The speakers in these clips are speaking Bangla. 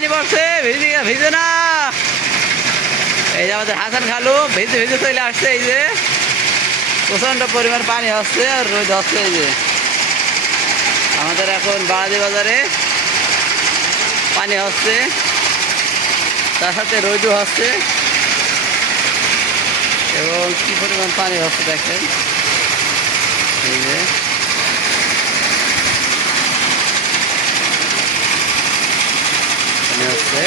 পানি পড়ছে, ভিজে না। এই যে আমাদের হাসান খালু ভিজে ভিজে চলে আসছে। এই যে প্রচণ্ড পরিমাণ পানি হচ্ছে আর রোদ হচ্ছে। এই যে আমাদের এখন বালাজি বাজারে পানি হচ্ছে, তার সাথে রোদও হচ্ছে এবং কি পরিমাণ পানি হচ্ছে দেখেন। এই যে পানি হচ্ছে।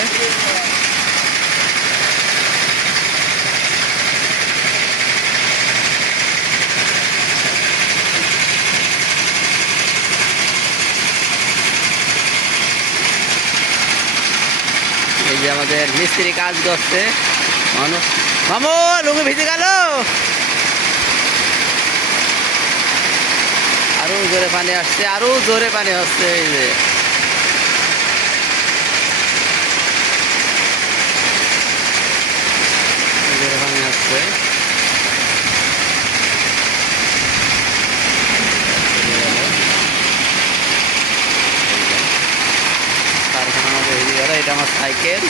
এই যে আমাদের মিস্ত্রি কাজ করছে। মামু লুঙ্গি ভিজে গেল, আরো জোরে পানি আসছে, আরো জোরে পানি হচ্ছে। এই যে জোরে পানি আসছে। কারখানা আমাদের হয়ে গেল। এটা আমার সাইকেল।